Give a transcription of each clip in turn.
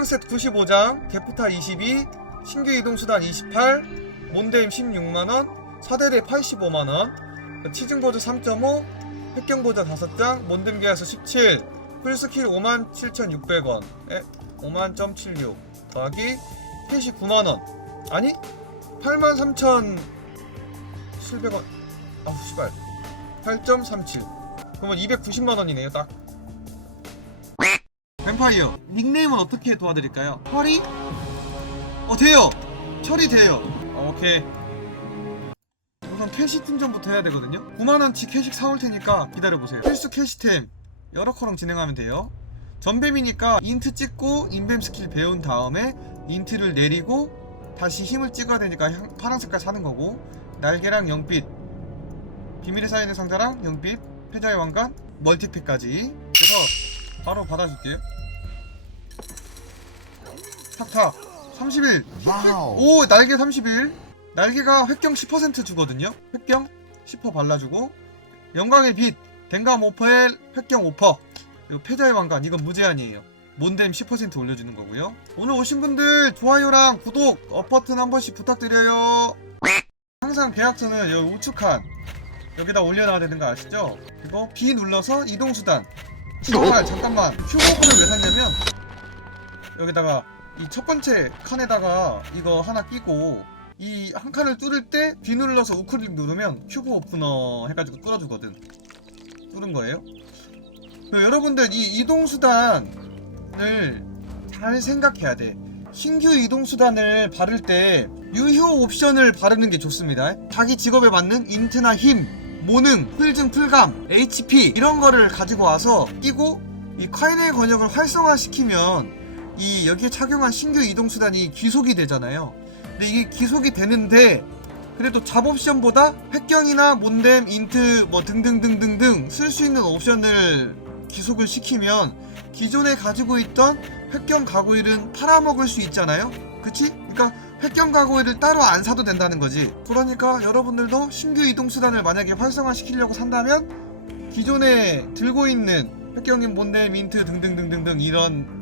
무장셋 95장, 대포타 22, 신규 이동수단 28, 몬데임 16만원, 4대대 85만원, 치증보조 3.5, 획경보조 5장, 몬데임 계약서 17, 풀스킬 57,600원, 에 5만.76 더하기 캐시 9만원. 아니? 83,700원. 아우, 씨발. 8.37. 그러면 290만원이네요, 딱. 뱀파이어. 닉네임은 어떻게 도와드릴까요? 철이? 어 돼요! 철이 돼요. 어, 오케이. 우선 캐시 충전부터 해야 되거든요. 9만원치 캐식 사올 테니까 기다려보세요. 필수 캐시템 여러 커럼 진행하면 돼요. 전뱀이니까 인트 찍고 인뱀 스킬 배운 다음에 인트를 내리고 다시 힘을 찍어야 되니까 향- 파란 색깔 사는 거고. 날개랑 영빛. 비밀의 사인의 상자랑 영빛. 패자의 왕관. 멀티팩까지. 그래서 바로 받아줄게요 탁탁 31 와우. 오 날개 31 날개가 획경 10% 주거든요. 획경 10% 발라주고 영광의 빛 댕감 5%에 획경 5% 그리고 패자의 왕관 이건 무제한이에요. 몬뎀 10% 올려주는 거고요. 오늘 오신 분들 좋아요랑 구독 업 버튼 한 번씩 부탁드려요. 항상 계약서는 여기 우측한 여기다 올려놔야 되는 거 아시죠? 그리고 B 눌러서 이동수단. 잠깐 잠깐만 큐브를 왜 샀냐면 여기다가 이 첫 번째 칸에다가 이거 하나 끼고 이 한 칸을 뚫을 때 B 눌러서 우클릭 누르면 큐브 오프너 해가지고 뚫어주거든. 뚫은 거예요. 그 여러분들 이 이동수단을 잘 생각해야 돼. 신규 이동수단을 바를 때 유효 옵션을 바르는 게 좋습니다. 자기 직업에 맞는 인트나 힘 모능, 풀증, 풀감, HP 이런 거를 가지고 와서 끼고 이 카이네의 권역을 활성화시키면 이 여기에 착용한 신규 이동 수단이 귀속이 되잖아요. 근데 이게 귀속이 되는데 그래도 잡 옵션보다 획경이나 몬뎀, 인트 뭐 등등등등등 쓸 수 있는 옵션을 귀속을 시키면 기존에 가지고 있던 획경 가구일은 팔아먹을 수 있잖아요. 그치? 그러니까 획경 가구일을 따로 안 사도 된다는 거지. 그러니까 여러분들도 신규 이동 수단을 만약에 활성화 시키려고 산다면 기존에 들고 있는 획경인 몬뎀, 인트 등등등등등 이런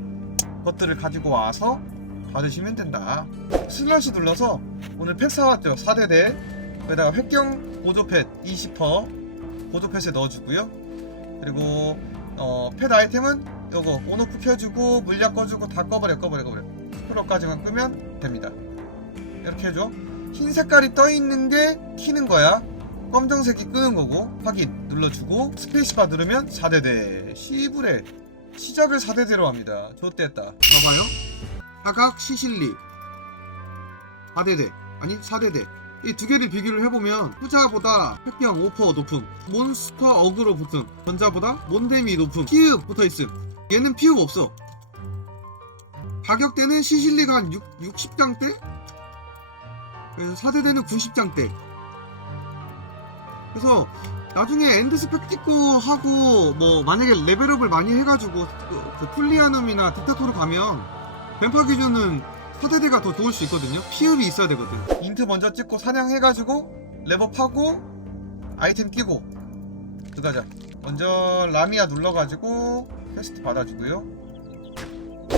것들을 가지고 와서 받으시면 된다. 슬러시 눌러서 오늘 펫 사왔죠. 4대대. 거기다가 획경 보조펫 20% 보조펫에 넣어주고요. 그리고 어, 펫 아이템은 요거 온오프 켜주고 물약 꺼주고 다 꺼버려 꺼버려 꺼버려 스크롤까지만 끄면 됩니다. 이렇게 해줘. 흰 색깔이 떠 있는 게 키는 거야. 검정색이 끄는 거고 확인 눌러주고 스페이스바 누르면 4대대 시불에 시작을 4대대로 합니다. 좋댔다. 봐봐요. 사각 시실리 4대대 아니 4대대 이 두 개를 비교를 해보면 후자보다 획병 5% 높음 몬스터 어그로 붙음 전자보다 몬데미 높음 피읍 붙어있음 얘는 피읍 없어 가격대는 시실리가 한 6, 60장대? 그래서 4대대는 90장대 그래서 나중에 엔드 스펙 찍고 하고 뭐 만약에 레벨업을 많이 해가지고 그, 그 풀리아눔이나 딕타토르 가면 뱀파 기준은 4대대가 더 좋을 수 있거든요. 피읍이 있어야 되거든. 인트 먼저 찍고 사냥해가지고 레벨업하고 아이템 끼고 들어가자 먼저 라미아 눌러가지고 퀘스트 받아주고요.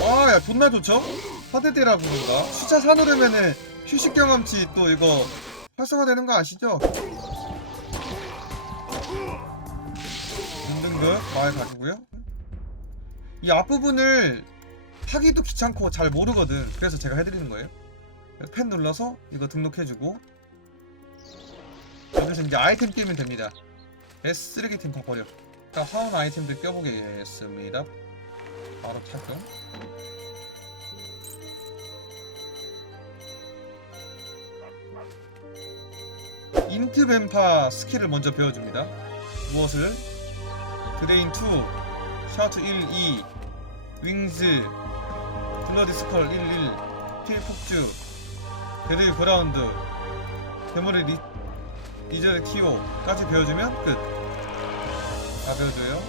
아야 존나 좋죠? 4대대라 그런가 숫자 사누르면은 휴식 경험치 또 이거 활성화되는 거 아시죠? 등등등 마을 가지고요? 이 앞부분을 하기도 귀찮고 잘 모르거든. 그래서 제가 해드리는 거예요. 펜 눌러서 이거 등록해주고. 여기서 이제 아이템 끼면 됩니다. 에 쓰레기템 다 버려. 자 화원 아이템들 껴보겠습니다. 바로 착용. 인트 뱀파 스킬을 먼저 배워줍니다. 무엇을? 드레인 2 샤트 1, 2 윙즈 블러디 스컬 1, 1킬 폭주 데드 그라운드 괴물의 리, 리저의 티오까지 배워주면 끝. 다 배워줘요.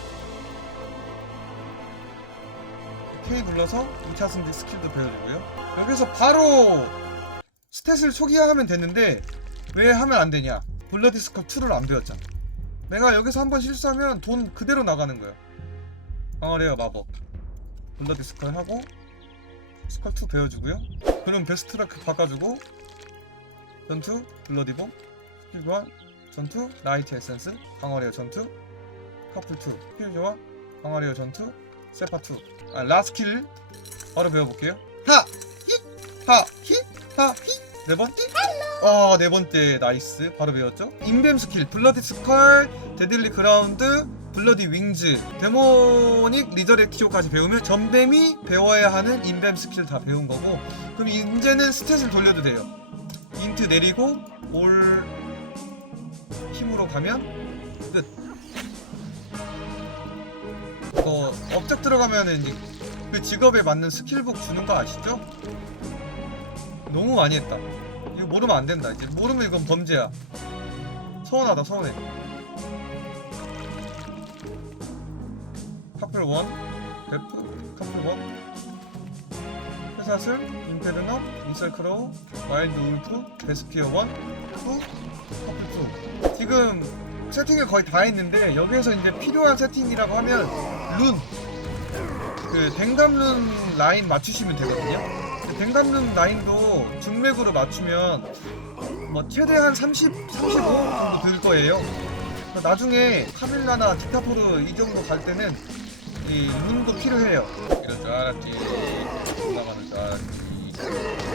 K 눌러서 2차 승리 스킬도 배워주고요. 여기서 바로 스탯을 초기화하면 됐는데 왜 하면 안 되냐? 블러디 스컬 2를 안 배웠잖아. 내가 여기서 한번 실수하면 돈 그대로 나가는 거야. 방어레어 마법. 블러디 스컬 하고 스컬 2 배워주고요 그럼 베스트라크 바꿔주고 전투 블러디bom 스킬 교환 전투 나이트 에센스 강화레어 전투 커플 2 스킬 교환 강화레어 전투 세파 2 아 라스킬 바로 배워볼게요 하! 히! 하! 히! 하! 히! 네 번째? 아, 네 번째 나이스 바로 배웠죠 인뱀 스킬 블러디 스컬 데딜리 그라운드 블러디 윙즈 데모닉 리저렉티오까지 배우면 전뱀이 배워야 하는 인뱀 스킬 다 배운 거고 그럼 이제는 스탯을 돌려도 돼요. 인트 내리고 올 힘으로 가면 끝. 어, 업적 들어가면은 이제 그 직업에 맞는 스킬북 주는 거 아시죠? 너무 많이 했다. 이거 모르면 안 된다. 이제 모르면 이건 범죄야. 서운하다 서운해 카플 1 데프 카플 1 회사슬 인페르노 인설크로우 와일드 울프 베스피어 1 2 카플 2 지금 세팅을 거의 다 했는데 여기에서 이제 필요한 세팅이라고 하면 룬. 그 댕감룬 라인 맞추시면 되거든요. 그 댕감룬 라인도 중맥으로 맞추면 뭐 최대한 30, 35 정도 들 거예요. 나중에 카밀라나 디카포르 이 정도 갈 때는 이 룬도 필요해요. 이럴 줄 알았지 올라가는 줄 알았지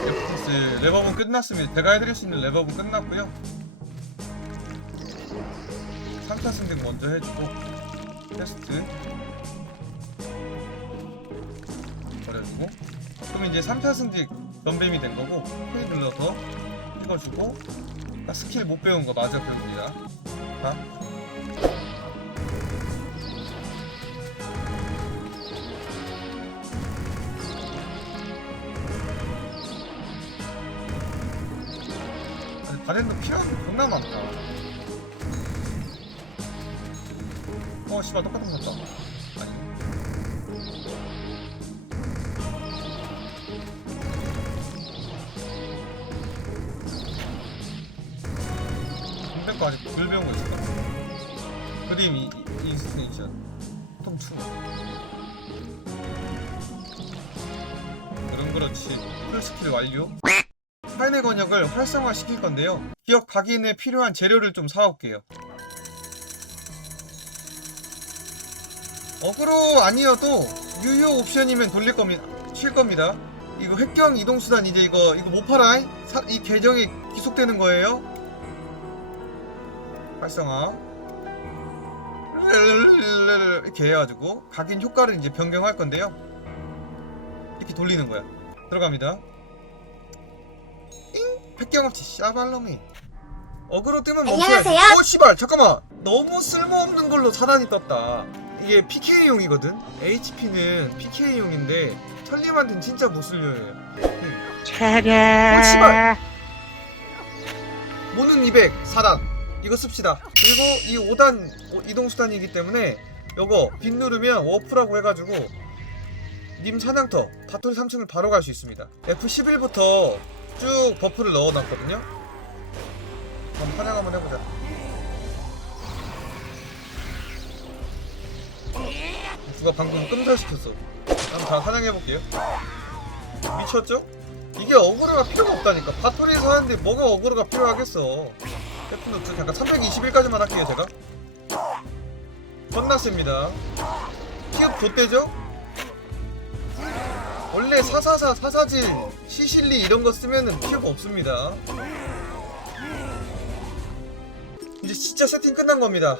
FPS 랩업은 끝났습니다. 제가 해드릴 수 있는 랩업은 끝났고요. 3차 승객 먼저 해주고 테스트 버려주고. 그럼 이제 3차 승객 연뱀이 된 거고 K 눌러서 찍어주고. 나 스킬 못 배운 거 마저 배웁니다. 자 필요한 게 존나 많다. 어 씨발 똑같은 거 샀다. 아니. 근데 거 아직 글 배운 거 있을까? 그림 이, 이, 인스테이션. 통추 그럼 그렇지. 풀 스킬 완료 파인의 권역을 활성화 시킬 건데요. 기억 각인에 필요한 재료를 좀 사올게요. 어그로 아니어도 유효 옵션이면 돌릴 겁니다. 쉴 겁니다. 이거 획경 이동수단 이제 이거 이거 못 팔아 사- 이 계정이 기속되는 거예요? 활성화. 이렇게 해가지고 각인 효과를 이제 변경할 건데요. 이렇게 돌리는 거야. 들어갑니다 잉 획경업체 씨발놈이. 어그로 뜨면 멈춰야지. 안녕하세요. 어 씨발 잠깐만. 너무 쓸모없는 걸로 사단이 떴다. 이게 PK용이거든? HP는 PK용인데 천림한테는 진짜 못 쓸려요. 어, 씨발. 모는 200 4단. 이거 씁시다. 그리고 이 5단 이동수단이기 때문에 요거 빗 누르면 워프라고 해가지고 님 사냥터 바토리 3층을 바로 갈 수 있습니다. F11부터 쭉 버프를 넣어놨거든요. 한번 사냥 한번 해보자. 누가 방금 끔살시켰어. 한번 다 사냥해볼게요. 미쳤죠? 이게 어그로가 필요가 없다니까. 바토리에서 하는데 뭐가 어그로가 필요하겠어. 데프노트 잠깐 321까지만 할게요 제가. 끝났습니다. 키흡 좆대죠? 원래 444, 441, 시실리 이런 거 쓰면은 필요가 없습니다. 이제 진짜 세팅 끝난 겁니다